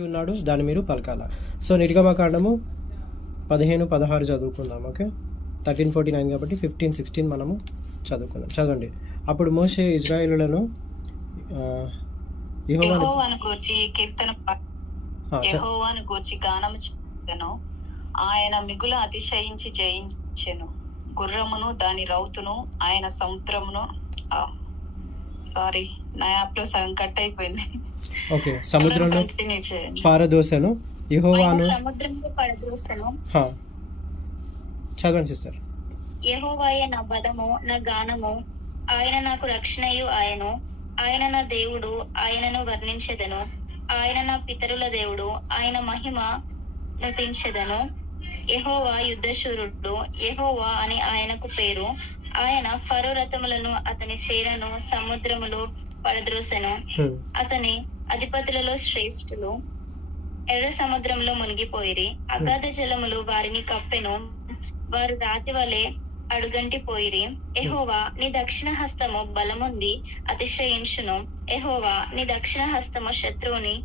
ఉన్నాడు దాన్ని మీరు పలకాల. సో నిర్గమకాండము 15-16 చదువుకుందాం. ఓకే, 13-49 కాబట్టి 15-16 మనము చదువుకుందాం. చదవండి. అప్పుడు మోషే ఇజ్రాయేలులను యెహోవాను గూర్చి కీర్తన యెహోవాను గూర్చి గానము చేసెను. ఆయన మిగుల అతిశయించి జయించెను. గుర్రమును దాని రౌతును ఆయన సముద్రమును నా యాప్ లో సగం కట్ అయిపోయింది. ఓకే, సముద్రంలో పారదోసెను. యెహోవాను సముద్రంలో పారదోసెను. చదవండి సిస్టర్. యెహోవాయే నా బలము, నా గానము, ఆయన నాకు రక్షణయు ఆయను. ఆయన నా దేవుడు, ఆయనను వర్ణించెదను. ఆయన నా పితరుల దేవుడు, ఆయన మహిమ నటించెదను. యెహోవా యుద్ధశూరుడు, యెహోవా అని ఆయనకు పేరు. ఆయన ఫరో రథములను అతని సేనను సముద్రములో పడద్రోసెను. అతని అధిపతులలో శ్రేష్ఠులు ఎర్ర సముద్రంలో మునిగిపోయిరి. అగాధ జలములు వారిని కప్పెను. వారు రాతి వలె అడుగంటి పోయిరి. యెహోవా నీ దక్షిణ హస్తము బలముంది అతిశయించును. యెహోవా నీ దక్షిణ హస్తము శత్రువుని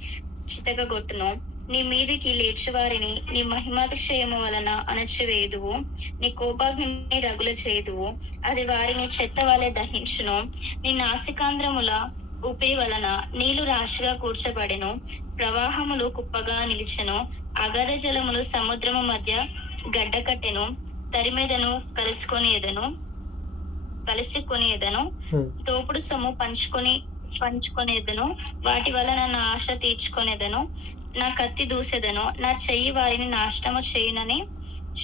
చితకగొట్టును. నీ మీదికి లేచి వారిని నీ మహిమాతిశయము వలన అణచివేయుదువు. నీ కోపాగ్నిని రగుల చేయుదువు, అది వారిని చెత్త వలె దహించును. నీ నాసికాంధ్రముల ఊపే వలన నీళ్లు రాశిగా కూర్చబడెను. ప్రవాహములు కుప్పగా నిలిచెను. అగాధ జలములు సముద్రము మధ్య గడ్డకట్టెను. తరిమెదను కలిసికొనియదను. తోపుడు సొమ్ము పంచుకొనేదను. వాటి వలన నా ఆశ తీర్చుకొనేదను. నా కత్తి దూసెదను. నా చెయ్యి వారిని నాశనము చేయునని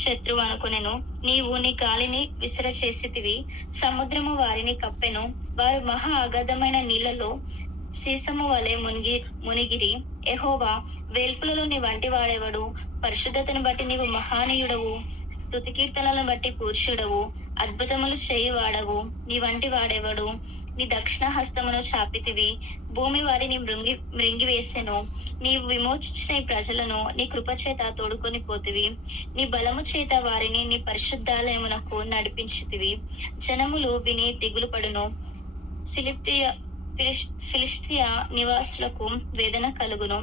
శత్రువు అనుకొనెను. నీవు నీ గాలిని విసిర చేసితివి. సముద్రము వారిని కప్పెను. వారు మహా అగాధమైన నీళ్లలో సీసము వలె మునిగిరి. యెహోవా, వేల్పులలో నీ వంటి వాడెవడు? పరిశుద్ధతను బట్టి నీవు మహానీయుడవు. స్తుతి కీర్తనలను బట్టి పూజ్యుడవు. అద్భుతములు చేయువాడవు. నీ వంటి వాడెవడు? నీ దక్షిణ హస్తమును చాపితివి. భూమి వారిని మృంగివేసెను. నీవు విమోచించిన ఈ ప్రజలను నీ కృపచేత తోడుకొని పోతివి. నీ బలము చేత వారిని నీ పరిశుద్ధాలయమునకు నడిపించితివి. జనములు విని దిగులు పడును. ఫిలిష్తియా నివాసులకు వేదన కలుగును.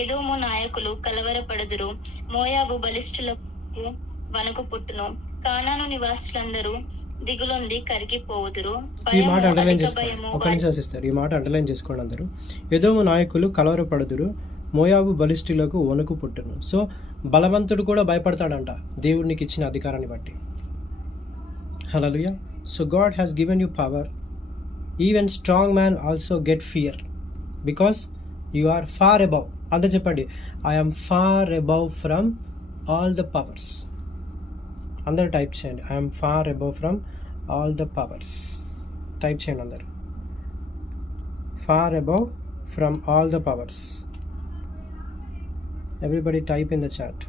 ఏదోము నాయకులు కలవరపడుదురు. మోయాబు బలిష్ఠులకు వణుకు పుట్టును. కానాను నివాసులందరూ దిగులొంది కరిగిపోవుదురు. ఈ మాట అండర్లైన్ చేసుకోండి. ఒక నిమిషం సిస్టర్, ఈ మాట అండర్లైన్ చేసుకోండి అందరూ. ఎదోము నాయకులు కలవరపడుదురు. మోయాబు బలిష్ఠులకు వణుకు పుట్టును. సో బలవంతుడు కూడా భయపడతాడంట దేవుడికి ఇచ్చిన అధికారాన్ని బట్టి. Hallelujah. So God has given you power. Even strong man also get fear because you are far above. అంతా చెప్పండి, I'm far above from all the powers. అందరు టైప్ చేయండి, I'm far above from all the powers. Type చేయండి అందరు, far above from all the powers. Everybody type in the chat.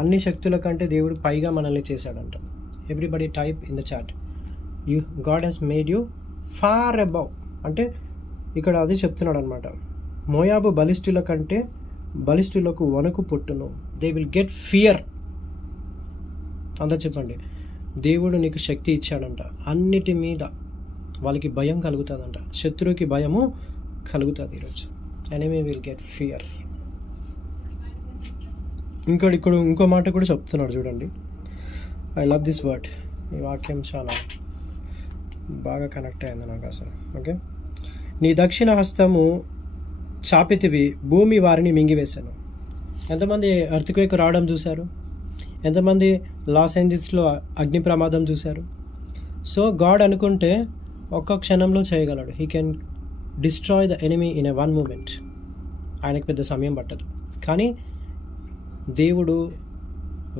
అన్ని శక్తుల కంటే దేవుడు పైగా మనల్ని చేశాడంట. Everybody type in the chat. God has made you far above అంటే ఇక్కడ అది చెప్తున్నాడు అనమాట. మోయాబు బలిష్ఠుల కంటే బలిష్ఠులకు వణుకు పుట్టును. They will get fear. అంతా చెప్పండి, దేవుడు నీకు శక్తి ఇచ్చాడంట. అన్నిటి మీద వాళ్ళకి భయం కలుగుతుందంట. శత్రువుకి భయము కలుగుతుంది ఈరోజు. Enemy will get fear. ఇక్కడ ఇంకో మాట కూడా చెప్తున్నాడు చూడండి. I love this word. ఈ వాక్యం చాలా బాగా కనెక్ట్ అయింది నాకు అసలు. ఓకే, నీ దక్షిణ హస్తము చాపితివి, భూమి వారిని మింగివేశాను. ఎంతమంది ఎర్త్క్వేక్ రావడం చూశారు? ఎంతమంది లాస్ ఏంజల్స్లో అగ్ని ప్రమాదం చూశారు? సో గాడ్ అనుకుంటే ఒక్క క్షణంలో చేయగలడు. He can destroy the enemy in a one moment. ఆయనకు పెద్ద సమయం పట్టదు. కానీ దేవుడు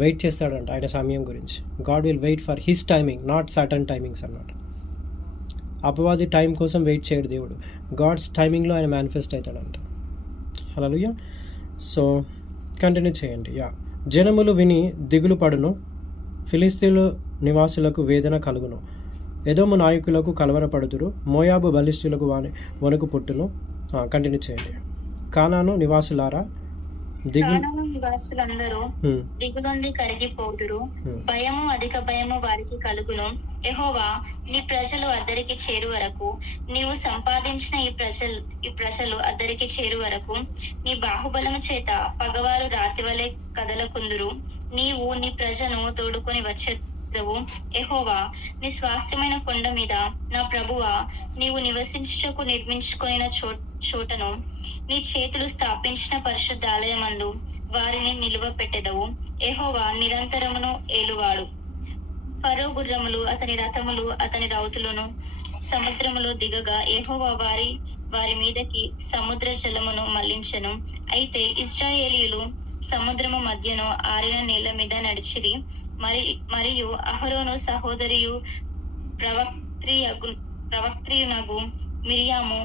వెయిట్ చేస్తాడంట ఆయన సమయం గురించి. God will wait for his timing, not certain timings అన్నమాట. అపవాది టైం కోసం వెయిట్ చేయడు దేవుడు. గాడ్స్ టైమింగ్లో ఆయన మేనిఫెస్ట్ అవుతాడంట. హల్లెలూయా. సో కంటిన్యూ చేయండి. జనములు విని దిగులు పడును. ఫిలిస్తీన్లు నివాసులకు వేదన కలుగును. ఎదోము నాయకులకు కలవరపడుదురు. మోయాబు బలిష్ఠులకు వణుకు పుట్టును. కంటిన్యూ చేయండి. కానాను నివాసులారా నివాసులందరూ దిగులొంది కరిగిపోదురు. భయము, అధిక భయము వారికి కలుగును. యెహోవా నీ ప్రజలు అద్దరికి చేరు వరకు, నీవు సంపాదించిన ఈ ప్రజలు అద్దరికి చేరు వరకు, నీ బాహుబలము చేత పగవారు రాతివలె కదలకుందురు. నీవు నీ ప్రజను తోడుకొని వచ్చేదవు. యెహోవా, నీ స్వాస్థ్యమైన కొండ మీద నా ప్రభువా, నీవు నివసించుటకు నిర్మించుకొనిన చోటను, నీ చేతులు స్థాపించిన పరిశుద్ధాలయమందు వారిని నిలువ పెట్టెదవు. యెహోవా నిరంతరమును ఏలువాడు. ఫరో గుర్రములు, అతని రథములు, అతని రౌతులను సముద్రములో దిగగా యెహోవా వారి మీదకి సముద్ర జలమును మళ్లించెను. అయితే ఇశ్రాయేలీయులు సముద్రము మధ్యను ఆరిన నేల మీద నడిచిరి. మరియు అహరోను సహోదరియు ప్రవక్త్రియునగు మిరియాము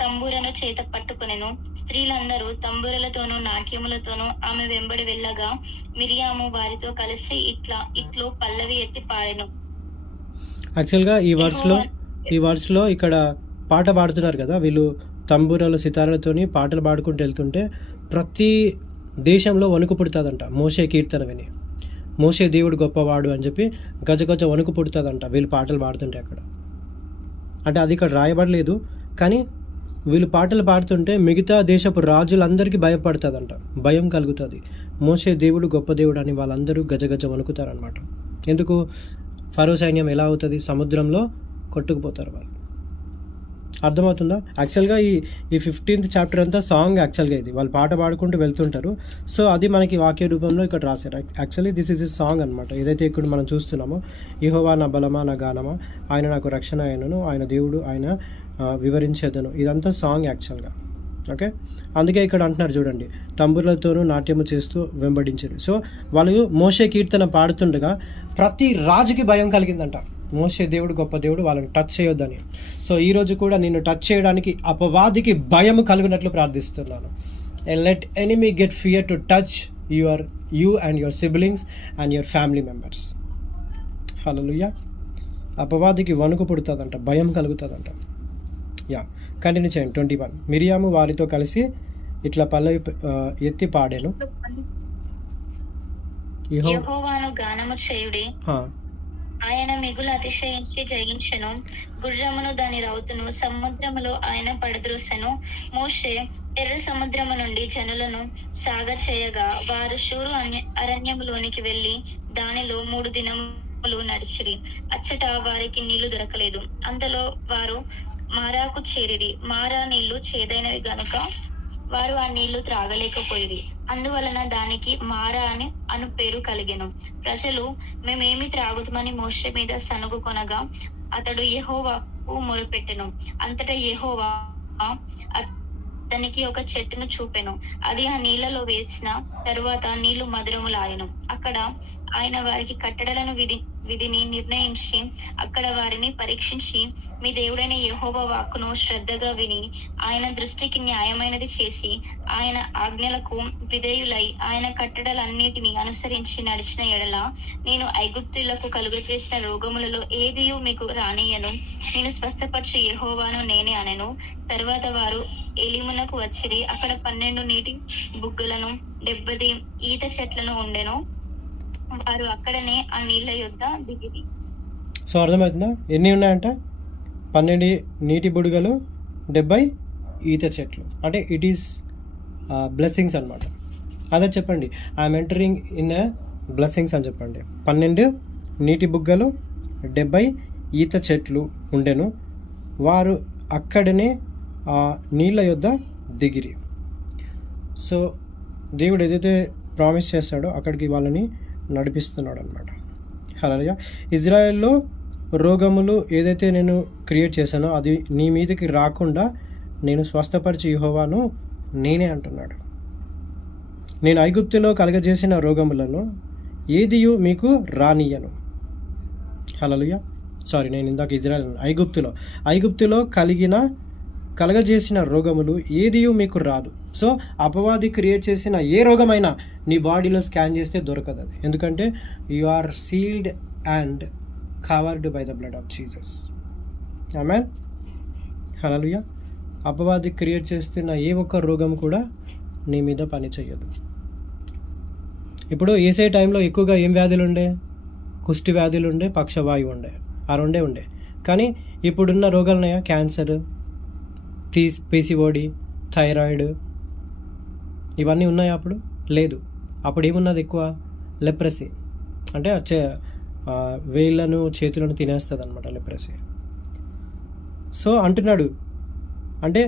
తంబురను చేత పట్టుకొనెను. స్త్రీలందరూ తంబురలతోనూ నాట్యములతోనూ ఆమె వెంబడి వెళ్ళగా మిరియాము వారితో కలిసి ఇట్లో పల్లవి ఎత్తి పాడెను. యాక్చువల్గా ఈ వర్స్లో ఇక్కడ పాట పాడుతున్నారు కదా, వీళ్ళు తంబూరాలు సితారాలతోని పాటలు పాడుకుంటూ వెళ్తుంటే ప్రతి దేశంలో వణుకు పుడుతుందంట. మోషే కీర్తన విని, మోషే దేవుడు గొప్పవాడు అని చెప్పి గజ వణుకు పుడుతుందంట వీళ్ళు పాటలు పాడుతుంటే. అక్కడ అంటే అది ఇక్కడ రాయబడలేదు, కానీ వీళ్ళు పాటలు పాడుతుంటే మిగతా దేశపు రాజులందరికీ భయపడుతుందంట, భయం కలుగుతుంది. మోషే దేవుడు గొప్ప దేవుడు అని వాళ్ళందరూ గజ వణుకుతారనమాట. ఎందుకు? ఫరో సైన్యం ఎలా అవుతుంది? సముద్రంలో కొట్టుకుపోతారు వాళ్ళు. అర్థమవుతుందా? యాక్చువల్గా ఈ 15th చాప్టర్ అంతా సాంగ్. యాక్చువల్గా ఇది వాళ్ళు పాట పాడుకుంటూ వెళ్తుంటారు. సో అది మనకి వాక్య రూపంలో ఇక్కడ రాశారు. Actually this is a song అనమాట. ఏదైతే ఇక్కడ మనం చూస్తున్నామో, యెహోవా నా బలమా నా గానమా, ఆయన నాకు రక్షణ అయినను, ఆయన దేవుడు ఆయన వివరించేదను, ఇదంతా సాంగ్ యాక్చువల్గా. ఓకే, అందుకే ఇక్కడ అంటున్నారు చూడండి, తంబుర్లతోనూ నాట్యము చేస్తూ వెంబడించారు. సో వాళ్ళు మోషే కీర్తన పాడుతుండగా ప్రతి రాజుకి భయం కలిగిందంట. మోషే దేవుడు గొప్ప దేవుడు, వాళ్ళని టచ్ చేయొద్దని. సో ఈరోజు కూడా నిన్ను టచ్ చేయడానికి అపవాదికి భయం కలిగినట్లు ప్రార్థిస్తున్నాను. And let enemy get fear to touch you and your siblings and your family members. Hallelujah. అపవాదికి వణుకు పుడుతుందంట, భయం కలుగుతుందంట. కంటిన్యూ చేయండి. 21. మిరియాము వారితో కలిసి ఇట్లా పల్లవి ఎత్తి పాడాను. యెహోవాను గానము చేయుడి, ఆయన మిగులు అతిశయించి జయించెను. గుర్రమును దాని రౌతును సముద్రములో ఆయన పడద్రోసెను. మోషే ఎర్ర సముద్రము నుండి జనులను సాగచేయగా వారు షూరు అరణ్యములోనికి వెళ్లి దానిలో 3 దినములు నడిచిరి. అచ్చట వారికి నీళ్లు దొరకలేదు. అంతలో వారు మారాకు చేరిరి. మారా నీళ్లు చేదైనవి గనుక వారు ఆ నీళ్లు త్రాగలేకపోయిరి. అందువలన దానికి మారా అను పేరు కలిగెను. ప్రజలు మేమేమి త్రాగుతామని మోషే మీద సనుగు కొనగా అతడు యెహోవాకు మొరపెట్టెను. అంతటా యెహోవా అతనికి ఒక చెట్టును చూపెను. అది ఆ నీళ్లలో వేసిన తరువాత నీళ్లు మధురములాయెను. అక్కడ ఆయన వారికి కట్టడలను విధిని నిర్ణయించి అక్కడ వారిని పరీక్షించి, మీ దేవుడైన యెహోవా వాక్కును శ్రద్ధగా విని ఆయన దృష్టికి న్యాయమైనది చేసి ఆయన ఆజ్ఞలకు విధేయులై ఆయన కట్టడలన్నిటిని అనుసరించి నడిచిన ఎడల నేను ఐగుప్తీయులకు కలుగజేసిన రోగములలో ఏదియూ మీకు రానియను, నేను స్వస్థపరచు యెహోవాను నేనే అనెను. తర్వాత వారు ఎలీమునకు వచ్చిరి. అక్కడ 12 నీటి బుగ్గలను 70 ఈత చెట్లను ఉండెను. వారు అక్కడనే ఆ నీళ్ల యొద్ద దిగిరి. సో అర్థమవుతుందా? ఎన్ని ఉన్నాయంట? 12 నీటి బుడగలు, 70 ఈత చెట్లు. అంటే ఇట్ ఈస్ బ్లెస్సింగ్స్ అనమాట. అదే చెప్పండి, ఐఎమ్ ఎంటరింగ్ ఇన్ బ్లెస్సింగ్స్ అని చెప్పండి. 12 నీటి బుగ్గలు, 70 ఈత చెట్లు ఉండెను. వారు అక్కడనే ఆ నీళ్ళ యొద్ద దిగిరి. సో దేవుడు ఏదైతే ప్రామిస్ చేస్తాడో అక్కడికి వాళ్ళని నడిపిస్తున్నాడు అనమాట. హల్లెలూయా. ఇజ్రాయెల్లో రోగములు ఏదైతే నేను క్రియేట్ చేశానో అది నీ మీదకి రాకుండా నేను స్వస్థపరిచి యెహోవాను నేనే అంటున్నాడు. నేను ఐగుప్తులో కలగజేసిన రోగములను ఏదియు మీకు రానియను. హల్లెలూయా. నేను ఇందాక ఇజ్రాయెల్ ఐగుప్తులో కలగజేసిన రోగములు ఏదియు మీకు రాదు. సో అపవాది క్రియేట్ చేసిన ఏ రోగమైనా నీ బాడీలో స్కాన్ చేస్తే దొరకదు అది. ఎందుకంటే you are sealed and covered by the blood of Jesus. Amen. Hallelujah. అపవాది క్రియేట్ చేస్తున్న ఏ ఒక్క రోగం కూడా నీ మీద పని చేయదు. ఇప్పుడు ఏసే టైంలో ఎక్కువగా ఏం వ్యాధులు ఉండే? కుష్టి వ్యాధులు ఉండే, పక్షవాయువు ఉండే, ఆ రెండే ఉండే. కానీ ఇప్పుడున్న రోగాలు ఉన్నాయా? క్యాన్సర్, పీసీఓడి, థైరాయిడ్, ఇవన్నీ ఉన్నాయా? అప్పుడు లేదు. అప్పుడు ఏమున్నది ఎక్కువ? లెప్రసీ, అంటే వేళ్ళను చేతులను తినేస్తుంది అనమాట లెప్రసీ. సో అంటున్నాడు, అంటే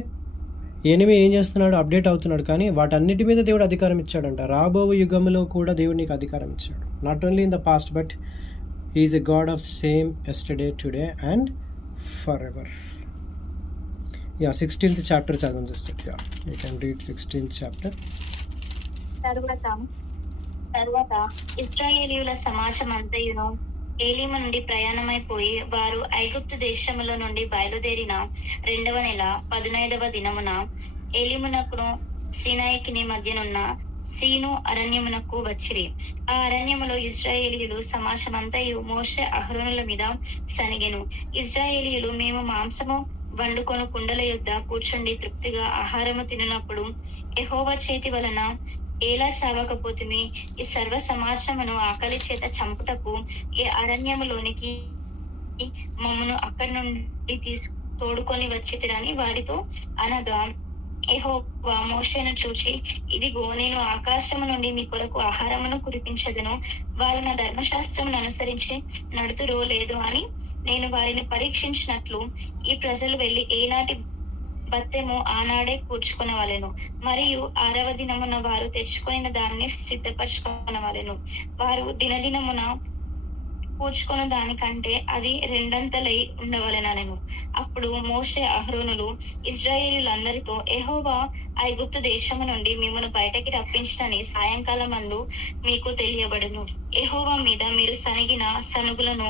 ఎనిమి ఏం చేస్తున్నాడు? అప్డేట్ అవుతున్నాడు. కానీ వాటన్నిటి మీద దేవుడు అధికారం ఇచ్చాడంట. రాబో యుగంలో కూడా దేవుడు నీకు అధికారం ఇచ్చాడు. Not only in the past, but he's a God of same yesterday, today and for ever. 16th chapter చదవండి sister. You can read 16th chapter. తరువాత ఇశ్రాయేలీయుల సమాజం అంతయును ఏలీము నుండి ప్రయాణమైపోయి వారు ఐగుప్తు దేశములో నుండి బయలుదేరిన 2వ నెల 15వ దినమున ఏలీమునకును సీనాయికిని మధ్యనున్న సీను అరణ్యమునకు వచ్చిరి. ఆ అరణ్యములో ఇశ్రాయేలీయులు సమాజమంతయు మోషే అహరోనుల మీద సనిగెను. ఇశ్రాయేలీయులు, మేము మాంసము వండుకొను కుండల యొద్ద కూర్చుండి తృప్తిగా ఆహారము తినున్నప్పుడు యెహోవా చేతి వలన ఎలా చావకపోతుమి? ఈ సర్వ సమాజమును ఆకలి చేత చంపుటకు ఈ అరణ్యములోనికి మమ్మను అక్కడి నుండి తోడుకొని వచ్చితిరని వారితో అనగా, యెహోవా మోషేను చూచి, ఇదిగో నేను ఆకాశము నుండి మీ కొరకు ఆహారమును కురిపించదును. వారు నా ధర్మశాస్త్రమును అనుసరించి నడుతురో లేదు అని నేను వారిని పరీక్షించినట్లు ఈ ప్రజలు వెళ్లి ఏనాటి బత్తెము ఆనాడే కూర్చుకొనవలెను. మరియు 6వ దినమున వారు తెచ్చుకొనిన దానిని సిద్ధపరచుకొనవలెను. వారు దినదినమున కూర్చుకొను దానికంటే అది 2 ఉండవలెనెను. అప్పుడు మోషే అహరోనులు ఇశ్రాయేలీయులందరితో, యెహోవా ఐగుప్తు దేశము నుండి మిమ్మను బయటకి రప్పించని సాయంకాలమందు మీకు తెలియబడును. యెహోవా మీద మీరు సనిగిన సనుగులను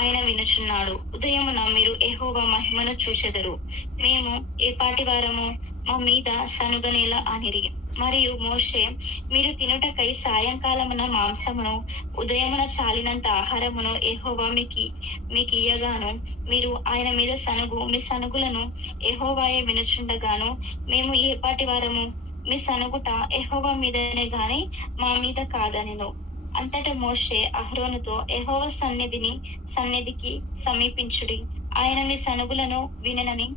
ఆయన వినుచున్నాడు. ఉదయమున మీరు యెహోవా మహిమను చూచెదరు. మేము ఏపాటి వారము, మా మీద సనుగనేలా అనిరి. మరియు మోషే, మీరు తినుటకై సాయంకాలమున మాంసమును, ఉదయమున చాలినంత ఆహారమును యెహోవా మీకు ఇయ్యగాను మీరు ఆయన మీద మీ సనుగులను యెహోవాయే వినుచుండగాను, మేము ఏపాటి వారము, మీ సనుగుట యెహోవా మీదనే గాని మా మీద కాదనెను. అంతటా మోషే అహరోనుతో, యెహోవా సన్నిధికి సమీపించుడి, ఆయన మీ సనుగులను విననని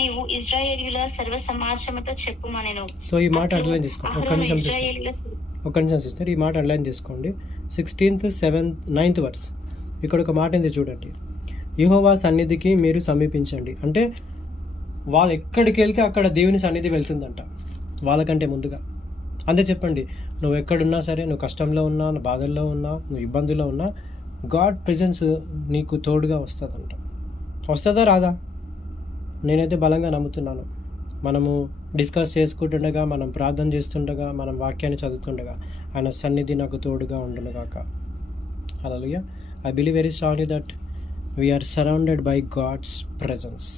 నీవు ఇశ్రాయేలీయుల సర్వ సమాజముతో చెప్పుమనెను. సో ఈ మాట అండర్లైన్ చేసుకోండి. ఒక్క నిమిషం సిస్టర్, ఈ మాట అండర్లైన్ చేసుకోండి. 16th, 7th, 9th verse. ఇక్కడ ఒక మాట ఉంది చూడండి, యెహోవా సన్నిధికి మీరు సమీపించండి. అంటే వాళ్ళు ఎక్కడికి వెళ్తే అక్కడ దేవుని సన్నిధి వెళ్తుందంట వాళ్ళకంటే ముందుగా. అంతే చెప్పండి, నువ్వు ఎక్కడున్నా సరే, నువ్వు కష్టంలో ఉన్నా, నువ్వు బాధల్లో ఉన్నా, నువ్వు ఇబ్బందుల్లో ఉన్నా, గాడ్ ప్రెజెన్స్ నీకు తోడుగా వస్తుందంట. వస్తుందా రాదా? నేనైతే బలంగా నమ్ముతున్నాను. మనము డిస్కస్ చేసుకుంటుండగా, మనం ప్రార్థన చేస్తుండగా, మనం వాక్యాన్ని చదువుతుండగా ఆయన సన్నిధి నాకు తోడుగా ఉండునుగాక. Hallelujah. I believe very strongly that we are surrounded by God's presence.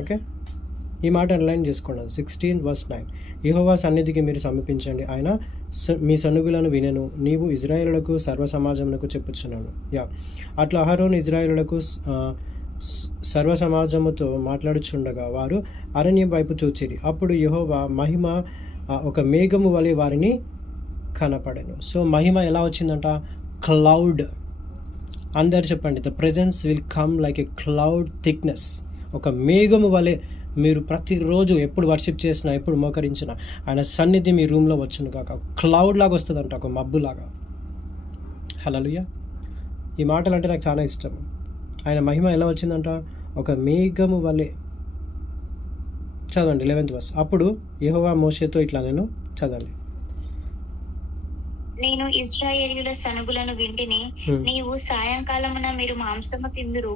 Okay, ఈ మాట అండర్లైన్ చేసుకోండి. 16:9, యెహోవా సన్నిధికి మీరు సమీపించండి, ఆయన మీ సనుగులను వినెను, నీవు ఇశ్రాయేలులకు సర్వ సమాజమునకు చెప్పుచున్నాను. అట్లా అహరోను ఇశ్రాయేలులకు సర్వ సమాజముతో మాట్లాడుచుండగా వారు అరణ్యం వైపు చూచిరి. అప్పుడు యెహోవా మహిమ ఒక మేఘము వలె వారిని కనపడెను. సో మహిమ ఎలా వచ్చిందంట? క్లౌడ్. అందరు చెప్పండి, the presence will come like a cloud thickness. ఒక మేఘము వలె మీరు ప్రతిరోజు ఎప్పుడు వర్షిప్ చేసినా, ఎప్పుడు మోకరించినా ఆయన సన్నిధి మీ రూమ్లో వచ్చును కాక. క్లౌడ్ లాగా వస్తుందంట, ఒక మబ్బులాగా. హల్లెలూయా. ఈ మాటలు అంటే నాకు చాలా ఇష్టం. ఆయన మహిమ ఎలా వచ్చిందంట? ఒక మేఘము వలె. చదవండి 11th వర్స్. అప్పుడు యెహోవా మోషేతో ఇట్లా, నేను చదవండి, నేను ఇశ్రాయేలీయుల సనుగులను వింటిని. నీవు సాయంకాలమున మీరు మాంసము తిందురు,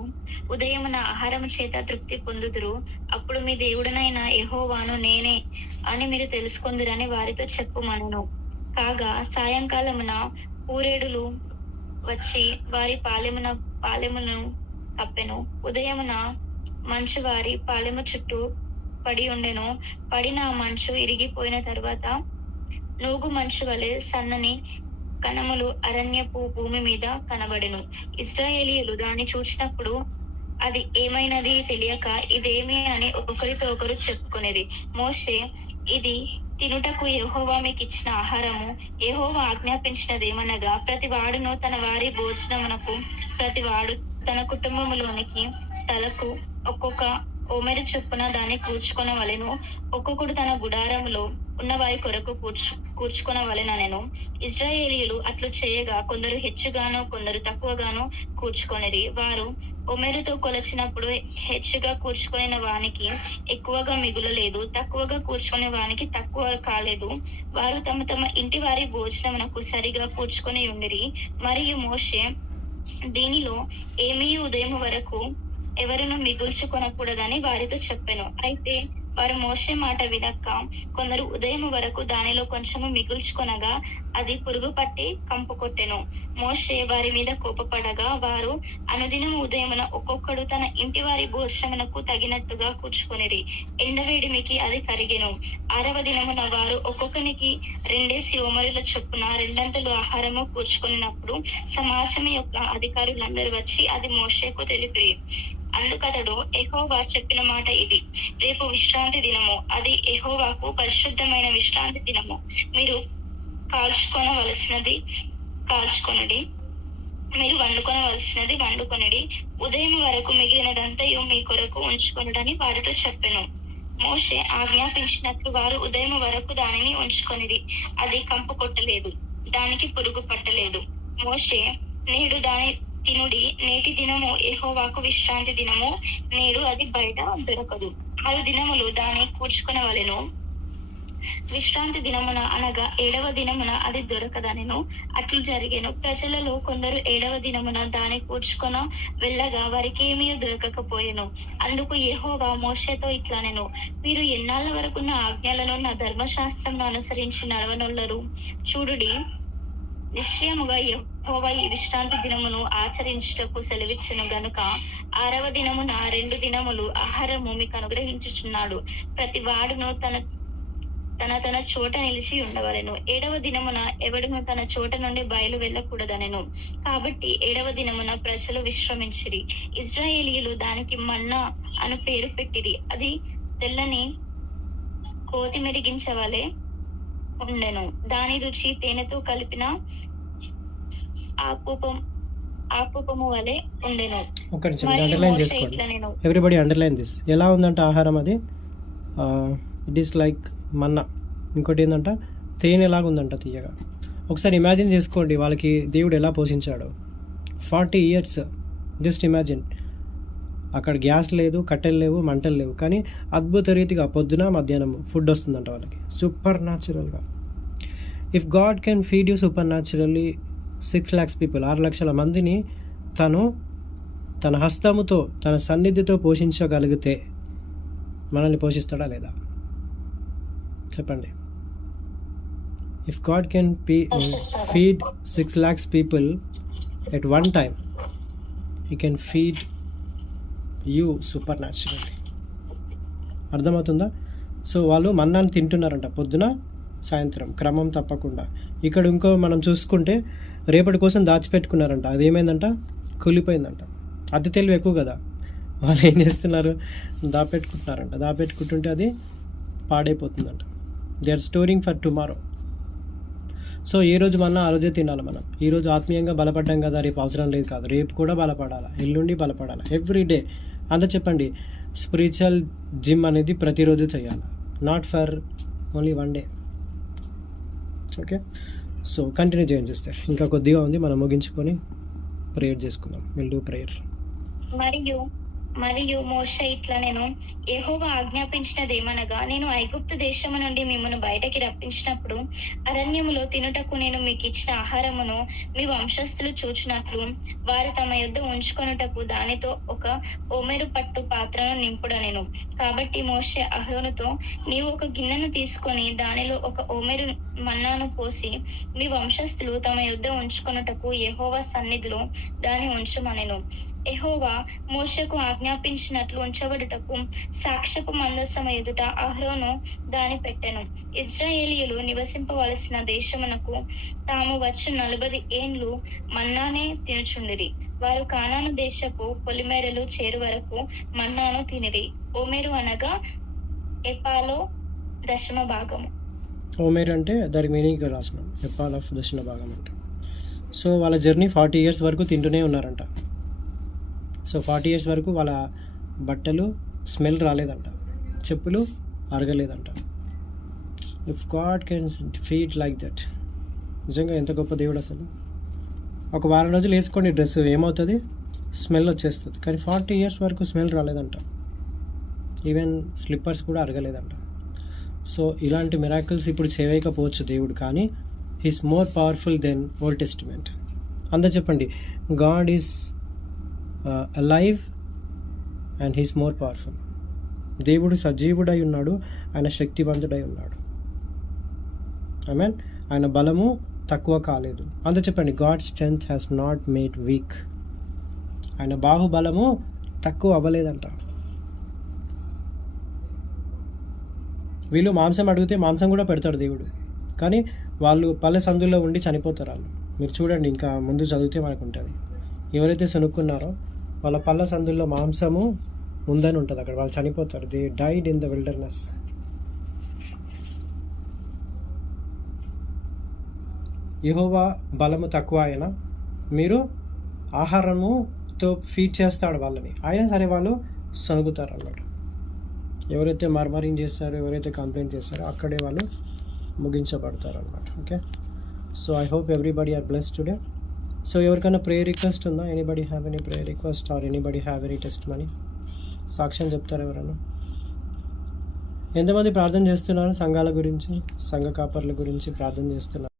ఉదయమున ఆహారము చేత తృప్తి పొందుదురు. అప్పుడు మీ దేవుడనైన యెహోవాను నేనే అని మీరు తెలుసుకొందురని వారితో చెప్పుమనెను. కాగా సాయంకాలమున పూరేడులు వచ్చి వారి పాలెమును కప్పెను. ఉదయమున మంచు వారి పాలెము చుట్టూ పడి ఉండెను. పడిన ఆ మంచు ఇరిగిపోయిన తర్వాత నూగు మంచు వలె సన్నని కణములు అరణ్యపు భూమి మీద కనబడెను. ఇశ్రాయేలీయులు దాన్ని చూచినప్పుడు అది ఏమైనది తెలియక ఇదేమి అని ఒకరితో ఒకరు చెప్పుకునేది. మోషే, ఇది తినుటకు యెహోవా మీకు ఇచ్చిన ఆహారము. యెహోవా ఆజ్ఞాపించినదేమనగా, ప్రతి వాడును తన వారి భోజనమునకు ప్రతి వాడు తన కుటుంబములోనికి తలకు ఒక్కొక్క ఓమెరు చొప్పున దాన్ని కూర్చుకొనవలెను. ఒక్కొక్కడు తన గుడారములో ఉన్న వారి కొరకు కూర్చుకొనవలెననెను. ఇశ్రాయేలీయులు అట్లు చేయగా కొందరు హెచ్చుగాను కొందరు తక్కువగాను కూర్చుకొనిరి. వారు ఒమెరుతో కొలచినప్పుడు హెచ్చుగా కూర్చుకొనిన వానికి ఎక్కువగా మిగులలేదు, తక్కువగా కూర్చుకునే వానికి తక్కువ కాలేదు. వారు తమ తమ ఇంటి వారి భోజనమునకు సరిగా కూర్చుకొని ఉండిరి. మరియు మోషే దీనిలో ఏమీ ఉదయం వరకు ఎవరును మిగుల్చుకొనకూడదని వారితో చెప్పెను. అయితే వారు మోషే మాట వినక కొందరు ఉదయం వరకు దానిలో కొంచెము మిగుల్చుకొనగా అది పురుగు పట్టి కంపు కొట్టెను. మోషే వారి మీద కోపపడగా వారు అనుదినం ఉదయమున ఒక్కొక్కడు తన ఇంటి వారి భోజనమునకు తగినట్టుగా కూర్చుకొనిరి. ఎండవేడిమికి అది కరిగెను. 6వ దినమున వారు ఒక్కొక్కనికి 2 ఓమరుల చొప్పున 2 ఆహారము కూర్చుకొనినప్పుడు సమాజం యొక్క అధికారులందరూ వచ్చి అది మోషేకు తెలిపిరి. అందుకతడు, యెహోవా చెప్పిన మాట ఇది, రేపు విశ్రాంతి దినము, అది యెహోవాకు పరిశుద్ధమైన విశ్రాంతి దినము. మీరు కాల్చుకొనవలసినది కాల్చుకొనుడి, మీరు వండుకొనవలసినది వండుకొనుడి. ఉదయం వరకు మిగిలినదంతయు మీ కొరకు ఉంచుకొనుడని వారితో చెప్పెను. మోషే ఆజ్ఞాపించినట్లు వారు ఉదయం వరకు దానిని ఉంచుకొనిరి. అది కంపు కొట్టలేదు, దానికి పురుగు పట్టలేదు. మోషే, నేడు దాని తినుడి, నేటి దినము యెహోవాకు విశ్రాంతి దినము, నేడు అది బయట దొరకదు. 6 దినములు దాన్ని కూర్చుకొనవలెను. విశ్రాంతి దినమున అనగా 7వ దినమున అది దొరకదనెను. అట్లు జరిగెను. ప్రజలలో కొందరు 7వ దినమున దాన్ని కూర్చుకొన వెళ్ళగా వారికేమీ దొరకకపోయెను. అందుకు యెహోవా మోషేతో ఇట్లనెను, మీరు ఎన్నాళ్ళ వరకు నా ఆజ్ఞలను నా ధర్మశాస్త్రంను అనుసరించి నడవనొల్లరు? చూడుడి, నిశ్చయముగా యెహోవా ఈ విశ్రాంతి దినమును ఆచరించుటకు సెలవిచ్చెను గనుక 6వ దినమున 2 దినములు ఆహారము మీకు అనుగ్రహించుచున్నాడు. ప్రతి వాడును తన చోట నిలిచి ఉండవలెను. 7వ దినమున ఎవడును తన చోట నుండి బయలు వెళ్ళకూడదనెను. కాబట్టి 7వ దినమున ప్రజలు విశ్రమించిరి. ఇశ్రాయేలీయులు దానికి మన్నా అను పేరు పెట్టిరి. అది తెల్లని కోతి మెరిగించవలె ఉండెను. దాని రుచి తేనెతో కలిపిన ఆపుపము వలె ఉండెను. Everybody underline this. ఎలా ఉందంట ఆహారం? అది ఇట్ ఈస్ లైక్ మన్నా. ఇంకోటి ఏంటంట, తేనెలాగా ఉందంట తీయగా. ఒకసారి ఇమాజిన్ చేసుకోండి, వాళ్ళకి దేవుడు ఎలా పోషించాడు. 40 years. Just imagine. అక్కడ గ్యాస్ లేదు, కట్టెలు లేవు, మంటలు లేవు, కానీ అద్భుత రీతిగా పొద్దున మధ్యాహ్నం ఫుడ్ వస్తుందంట వాళ్ళకి, సూపర్ న్యాచురల్గా. If God can feed you super naturally 6 lakhs people, 6 లక్షల మందిని తను తన హస్తముతో తన సన్నిధితో పోషించగలిగితే మనల్ని పోషిస్తాడా లేదా? చెప్పండి. If God can feed 6 lakhs people at one time, he can feed you super naturally. అర్థమవుతుందా? సో వాళ్ళు మన్నాన్ని తింటున్నారంట పొద్దున సాయంత్రం క్రమం తప్పకుండా. ఇక్కడ ఇంకో మనం చూసుకుంటే రేపటి కోసం దాచిపెట్టుకున్నారంట. అదేమైందంట, కూలిపోయిందంట. అతి తెలివి ఎక్కువ కదా, వాళ్ళు ఏం చేస్తున్నారు, దాపెట్టుకుంటున్నారంట. దాపెట్టుకుంటుంటే అది పాడైపోతుందంట. They are storing for tomorrow. So ఏ రోజు మన్నా ఆ రోజే తినాలి మనం. ఈరోజు ఆత్మీయంగా బలపడ్డాం కదా, రేపు అవసరం లేదు కాదు, రేపు కూడా బలపడాలి, ఎల్లుండి బలపడాలి, ఎవ్రీ డే. అంత చెప్పండి, స్పిరిచువల్ జిమ్ అనేది ప్రతిరోజు చేయాలి, not for only one day. Okay, so continue చేయండి సిస్టర్. ఇంకా కొద్దిగా ఉంది, మనం ముగించుకొని ప్రేయర్ చేసుకుందాం. Will do prayer. మరియు మోషే ఇట్లనెను, యెహోవా ఆజ్ఞాపించినదేమనగా, నేను ఐగుప్తు దేశము నుండి మిమ్మల్ని బయటకి రప్పించినప్పుడు అరణ్యములో తినుటకు నేను మీకు ఇచ్చిన ఆహారమును మీ వంశస్థులు చూచినట్లు వారు తమ యొద్ద ఉంచుకొనుటకు దానితో ఒక ఓమెరు పట్టు పాత్రను నింపుడనెను. కాబట్టి మోషే అహరోనుతో, నీవు ఒక గిన్నెను తీసుకొని దానిలో ఒక ఓమెరు మన్నాను పోసి మీ వంశస్థులు తమ యొద్ద ఉంచుకొనుటకు యెహోవా సన్నిధిలో దాన్ని ఉంచుమనెను. యెహోవా మోషేకు ఆజ్ఞాపించినట్లు ఉంచబడుటకు సాక్ష్యపు మందసము ఎదుట అహరోను దాని పెట్టెను. ఇశ్రాయేలీయులు నివసింపవలసిన దేశమునకు తాము వచ్చి 40 ఏండ్లు మన్నానే తినుచుండిరి. వారు కానాను దేశపు పొలిమేరలు చేరు వరకు మన్నాను తినిరి. ఓమెరు అనగా ఎపాలో 10వ భాగము. ఓమెరు అంటే దాని మీనింగ్ రాసిన ఎపాల్ ఆఫ్ 10వ భాగం అంటే. సో వాళ్ళ జర్నీ 40 years వరకు తింటూనే ఉన్నారంట. సో 40 ఇయర్స్ వరకు వాళ్ళ బట్టలు స్మెల్ రాలేదంట, చెప్పులు అరగలేదంట. If God can feed like that, నిజంగా ఎంత గొప్ప దేవుడు అసలు. ఒక వారం రోజులు వేసుకోండి డ్రెస్, ఏమవుతుంది, స్మెల్ వచ్చేస్తుంది. కానీ 40 ఇయర్స్ వరకు స్మెల్ రాలేదంట, ఈవెన్ స్లిప్పర్స్ కూడా అరగలేదంట. సో ఇలాంటి మిరాకిల్స్ ఇప్పుడు చేయకపోవచ్చు దేవుడు, కానీ he's more powerful than old testament. అందరు చెప్పండి, God is alive and he's more powerful. దేవుడు సజీవుడై ఉన్నాడు, ఆయన శక్తివంతుడై ఉన్నాడు. ఆమేన్. ఆయన బలము తక్కువ కాలేదు. అందరూ చెప్పండి, God strength has not made week. ఆయన బాహుబలము తక్కువ అవ్వలేదంట. వీళ్ళు మాంసం అడిగితే మాంసం కూడా పెడతాడు దేవుడు, కానీ వాళ్ళు పల్లె సందుల్లో ఉండి చనిపోతారు వాళ్ళు. మీరు చూడండి, ఇంకా ముందు చదివితే మనకు ఉంటుంది. ఎవరైతే సనుక్కున్నారో వాళ్ళ పల్లె సందుల్లో మాంసము ఉందని ఉంటుంది, అక్కడ వాళ్ళు చనిపోతారు. They died in the wilderness. Jehovah బలము తక్కువ అయినా మీరు ఆహారముతో ఫీడ్ చేస్తాడు వాళ్ళని, అయినా సరే వాళ్ళు సనుగుతారు అన్నమాట. ఎవరైతే మర్మరింగ్ చేస్తారో, ఎవరైతే కంప్లైంట్ చేస్తారో అక్కడే వాళ్ళు ముగించబడతారు అన్నమాట. Okay, so I hope everybody are blessed today. So ఎవరికైనా ప్రేయర్ రిక్వెస్ట్ ఉందా? Anybody have any prayer request or anybody have any testimony? సాక్ష్యం చెప్తారు ఎవరైనా? ఎంతమంది ప్రార్థన చేస్తున్నారు సంఘాల గురించి, సంఘ కాపర్ల గురించి ప్రార్థన చేస్తున్నారు?